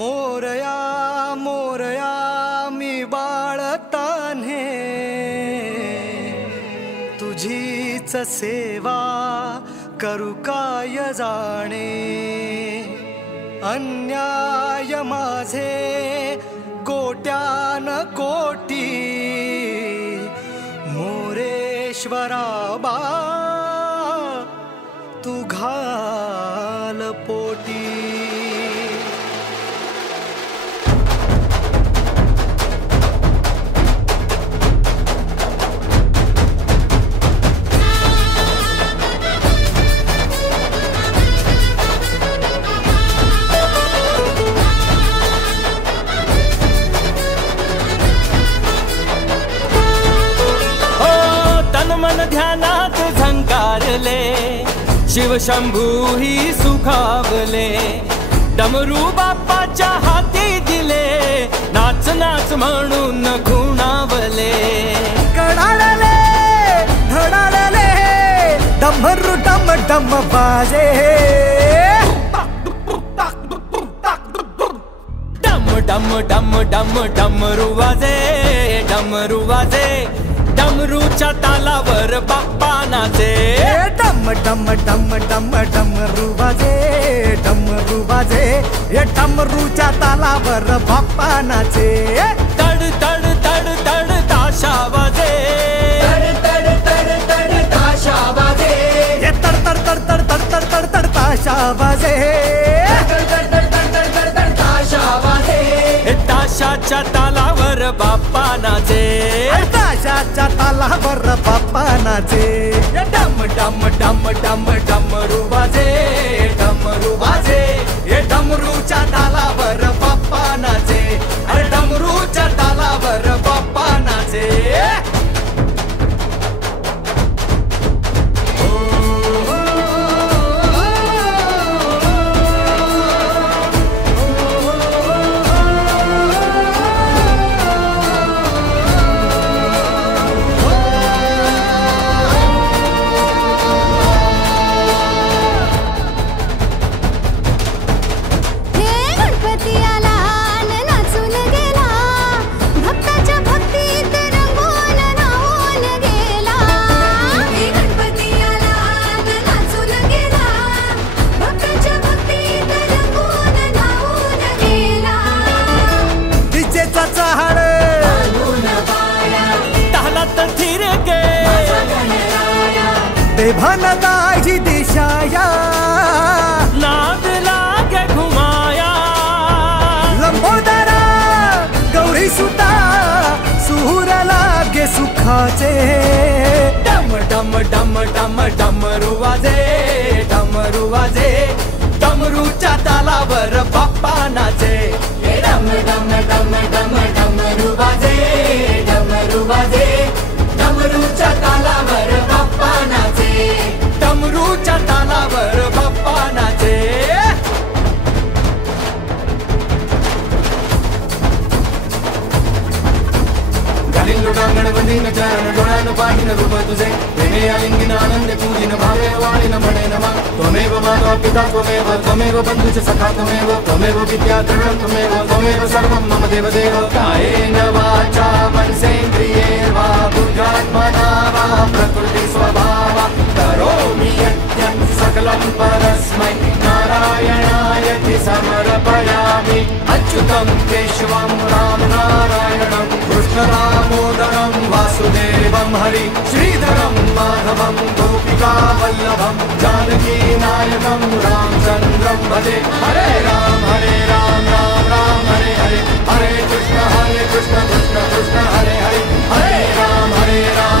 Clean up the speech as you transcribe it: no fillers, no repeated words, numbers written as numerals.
मोरया मोरया मी बाळतान्हे तुझीच सेवा करू काय जाणे अन्याय माझे कोट्यान कोटी मोरेश्वरा बा तू घाल पोटी मन ध्यानात झंकारले शिव शंभू ही सुखावले डमरू बाप्पाच्या हाती दिले नाच नाच म्हणून खुणावले कडाळले धडाळले डमरू डम डम बाजे डम डम डम डम डमरू वाजे डमरू वाजे डमरूच्या तालावर बाप्पा नाचे डम डम डम डम डमरू वाजे डमरू वाजे हे डमरूच्या तालावर बाप्पा नाचे तड तड तड तड ताशा वाजे तड तड तड तड ताशा वाजे हे तड तड तड तड तड तड तड तड ताशा वाजे तड तड तड तड तड तड ताशा वाजे ताशाच्या तालावर बाप्पा नाचे ताशाच्या तालावर बाप्पा नाचे डम डम डम डम डमरू वाजे डमरू वाजे हे डमरूच्या तालावर बाप्पा नाचे अरे डमरूच्या तालावर बाप्पा नाचे भानदाजी दिशाया नाद लागे घुमाया लंबोदरा गौरी सुता सुर लागे सुखाचे डम डम डम डम डमरू वाजे डमरू वाजे डमरूच्या तालावर बाप्पा नाचे डम डम डम डम डमरू वाजे डमरू वाजे डमरूच्या तालावर बाप्पा नाचे डमरूच्या तालावर बाप्पा नाचे घालीन लोटांगण बंदीन चरण डोळ्यानं पाहिन रूप तुझे प्रेमे आलिंगन आनंद पूजिन भावे वाळीन म्हणे नमा त्वमेव माता पिता त्वमेव त्वमेव बंधुच सखा त्वमेव त्वमेव विद्या द्रढं त्वमेव त्वमेव सर्वं मम देवदेव कायेन वाचा मनसेन्द्रिये वा बुद्ध्यात्मना वा प्रकृति स्वभावा करोमि यत्तं सकलं परस्मै नारायणायति समर्पयामि अच्युतं केशवं राम नारायणं कृष्णदामोदरं वासुदेवं हरि श्रीधरं माधवं गोपिका वल्लभं जानकी नायकं रामचन्द्रं भजे हरे राम राम राम हरे हरे हरे कृष्ण कृष्ण कृष्ण हरे हरे हरे राम